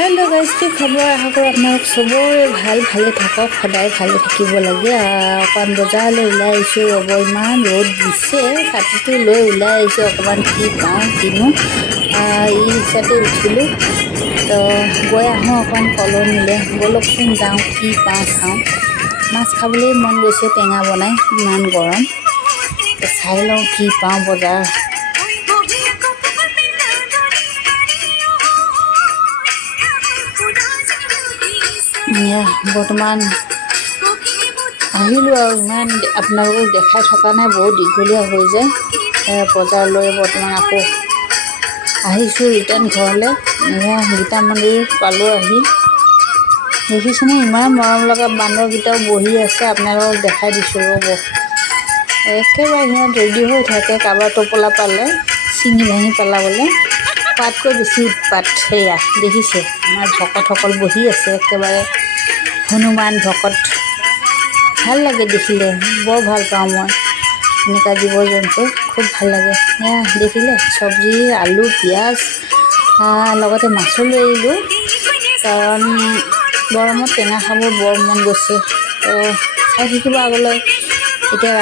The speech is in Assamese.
हेलो गाइस की खबर आशा करो अपना सबरे भाले थक सदाय भाले থাকিব লাগে অকণ বজাৰলৈ ওলাই আহিছোঁ ৰ'ব ইমান ৰ'দ দিছে ছাতিটো লৈ ওলাই আহিছোঁ অকণমান কি পাওঁ কিনো ই ৰিক্সাতে উঠিলোঁ তো গৈ আহোঁ অকণমান কলনিলৈ ব'লকচোন যাওঁ কি পাওঁ চাওঁ মাছ খাবলৈ মন গৈছে টেঙা বনাই ইমান গৰম চাই লওঁ কি পাওঁ বজাৰ বৰ্তমান আহিলোঁ আৰু ইমান আপোনালোকক দেখাই থকা নাই বহুত দীঘলীয়া হৈ যায় বজাৰলৈ বৰ্তমান আকৌ আহিছোঁ ৰিটাৰ্ণ ঘৰলৈ গীতা মন্দিৰ পালোঁ আহি দেখিছেনে ইমান মৰম লগা বান্দৰকেইটাও বহি আছে আপোনালোকক দেখাই দিছোঁ ৰ'ব একেবাৰে সিহঁত ৰেডি হৈ থাকে কাৰোবাৰ টোপোলা পালে ছিঙি ভাঙি পেলাবলৈ পাতকৈ বেছি উৎপাত সেয়া দেখিছে আমাৰ ভকতসকল বহি আছে একেবাৰে হনুমান ভকত ভাল লাগে দেখিলে বৰ ভাল পাওঁ মই এনেকুৱা জীৱ জন্তু খুব ভাল লাগে এয়া দেখিলে চব্জি আলু পিঁয়াজ লগতে মাছো লৈ আহিলোঁ কাৰণ গৰমত টেঙা খাব বৰ মন গৈছে তো চাই থাকিব আগলৈ এতিয়া